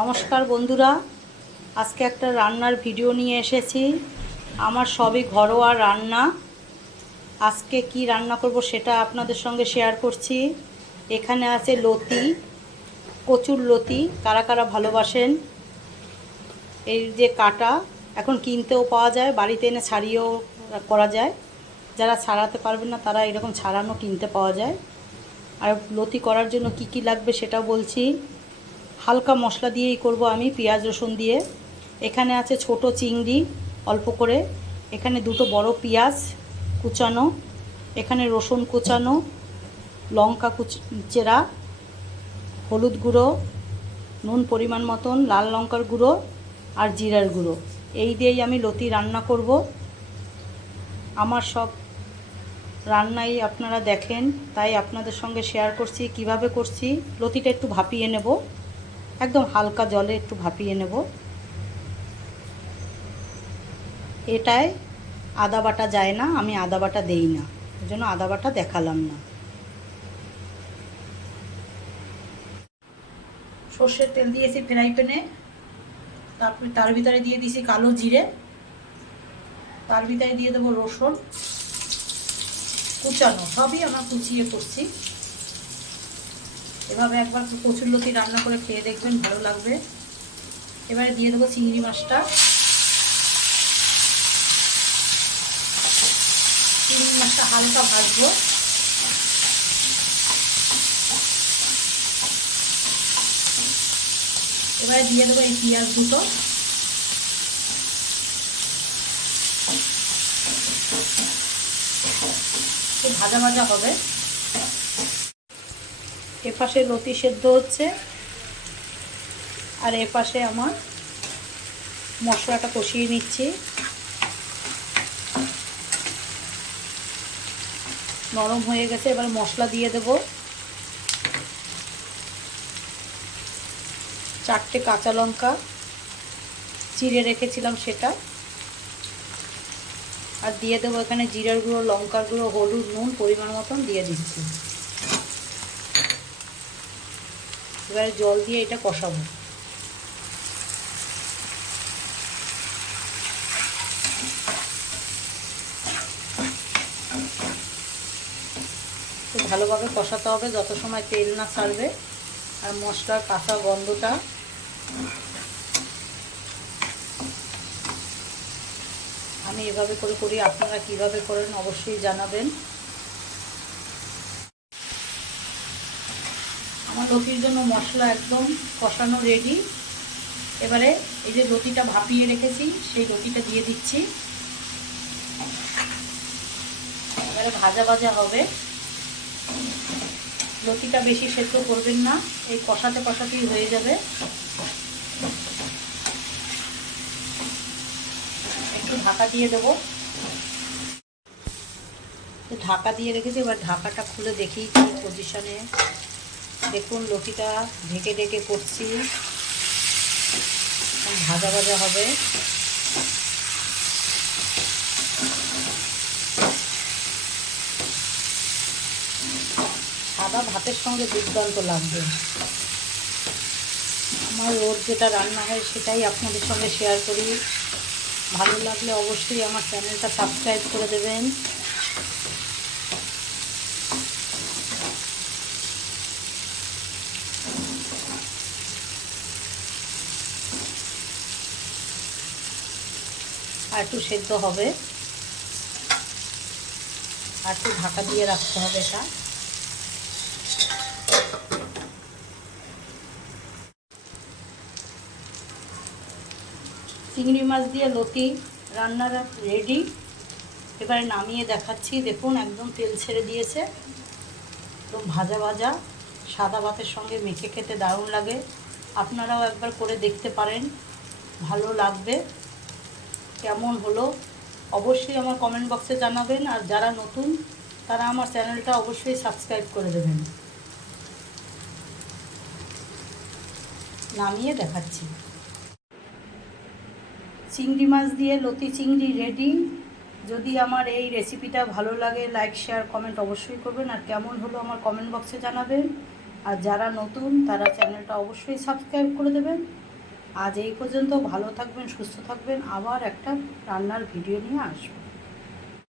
নমস্কার বন্ধুরা, আজকে একটা রান্নার ভিডিও নিয়ে এসেছি। আমার সবই ঘরোয়া রান্না। আজকে কি রান্না করব সেটা আপনাদের সঙ্গে শেয়ার করছি। এখানে আছে লতি, কচুর লতি, কারা কারা ভালোবাসেন? এই যে কাটা, এখন কিনতেও পাওয়া যায়, বাড়িতে এনে ছাড়িয়েও করা যায়। যারা ছাড়াতে পারবেন না, তারা এরকম ছাড়ানো কিনতে পাওয়া যায়। আর লতি করার জন্য কি কি লাগবে সেটা বলছি। হালকা মশলা দিয়েই করব আমি, পেঁয়াজ রসুন দিয়ে। এখানে আছে ছোট চিংড়ি, অল্প করে। এখানে দুটো বড় পেঁয়াজ কুচানো। এখানে রসুন কুচানো, লঙ্কা কুচ চেরা হলুদ গুঁড়ো, নুন পরিমাণ মতন, লাল লঙ্কার গুঁড়ো আর জিরার গুঁড়ো। এই দিয়েই আমি লতি রান্না করব। আমার সব রান্নাই আপনারা দেখেন, তাই আপনাদের সঙ্গে শেয়ার করছি, কীভাবে করছি। লতিটা একটু ভাপিয়ে নেব। একদম হালকা জলে একটু ভাপিয়ে নেব। এটায় আদা বাটা যায় না, আমি আদা বাটা দেই না ওই জন্য আদা বাটা দেখালাম না। সর্ষের তেল দিয়েছি ফ্রাই প্যানে, তারপরে তার ভিতরে দিয়ে দিয়েছি কালো জিরে, তার ভিতরে দিয়ে দেবো রসুন, কুচানো, সবই আমরা কুচিয়ে করছি। এভাবে একবার কচুর লতি রান্না করে খেয়ে দেখবেন, ভালো লাগবে। এবারে দিয়ে দেবো চিংড়ি মাছটা। চিংড়ি মাছটা হালকা ভাজবো। এবারে দিয়ে দেবো এই পেঁয়াজ দুটো। একটু ভাজা ভাজা হবে। এপাশে লতি সেদ্ধ হচ্ছে। আর এপাশে আমার মশলাটা কষিয়ে নিচ্ছি। নরম হয়ে গেছে, এবার মশলা দিয়ে দেব। চারটে কাঁচা লঙ্কা চিড়ে রেখেছিলাম সেটা। আর দিয়ে দেবো এখানে জিরার গুঁড়ো, লঙ্কার গুঁড়ো, হলুদ, নুন পরিমাণ মতন দিয়ে দিচ্ছি। এবারে জল দিয়ে এটা কষাবো। ভালোভাবে কষাতে হবে, যত সময় তেল না ছাড়বে আর মশলার কাঁচা গন্ধটা। আমি এভাবে করে করি, আপনারা কীভাবে করেন অবশ্যই জানাবেন। আমার লতির জন্য মশলা একদম কষানো রেডি এবারে এই যে লতিটা ভাপিয়ে রেখেছি, সেই লতিটা দিয়ে দিচ্ছি। এবারে ভাজা ভাজা হবে। লতিটা বেশি সেদ্ধ করবেন না, এই কষাতে কষাতেই হয়ে যাবে। একটু ঢাকা দিয়ে দেবো। ঢাকা দিয়ে রেখেছি, এবার ঢাকাটা খুলে দেখি কি পজিশনে দেখুন লতিটা ঢেকে ঢেকে করছি। ভাজা ভাজা হবে। সাদা ভাতের সঙ্গে দুর্দান্ত লাগবে। আমার রোজ যেটা রান্না হয় সেটাই আপনাদের সঙ্গে শেয়ার করি। ভালো লাগলে অবশ্যই আমার চ্যানেলটা সাবস্ক্রাইব করে দেবেন। আর একটু সেদ্ধ হবে। আর একটু ঢাকা দিয়ে রাখতে হবে এটা। চিংড়ি মাছ দিয়ে লতি রান্নার রেডি। এবারে নামিয়ে দেখাচ্ছি। দেখুন, একদম তেল ছেড়ে দিয়েছে। একদম ভাজা ভাজা। সাদা ভাতের সঙ্গে মেখে খেতে দারুণ লাগে। আপনারাও একবার করে দেখতে পারেন। ভালো লাগবে। কেমন হলো, অবশ্যই আমার কমেন্ট বক্সে জানাবেন, আর যারা নতুন, তারা আমার চ্যানেলটা অবশ্যই সাবস্ক্রাইব করে দেবেন। নামিয়ে দেখাচ্ছি। চিংড়ি মাছ দিয়ে লতি চিংড়ি রেডি যদি আমার এই রেসিপিটা ভালো লাগে লাইক শেয়ার কমেন্ট অবশ্যই করবেন, আর কেমন হলো আমার কমেন্ট বক্সে জানাবেন। আর যারা নতুন, তারা চ্যানেলটা অবশ্যই সাবস্ক্রাইব করে দেবেন। আজ এই পর্যন্ত ভালো থাকবেন সুস্থ থাকবেন। আবার একটা রান্নার ভিডিও নিয়ে আসব।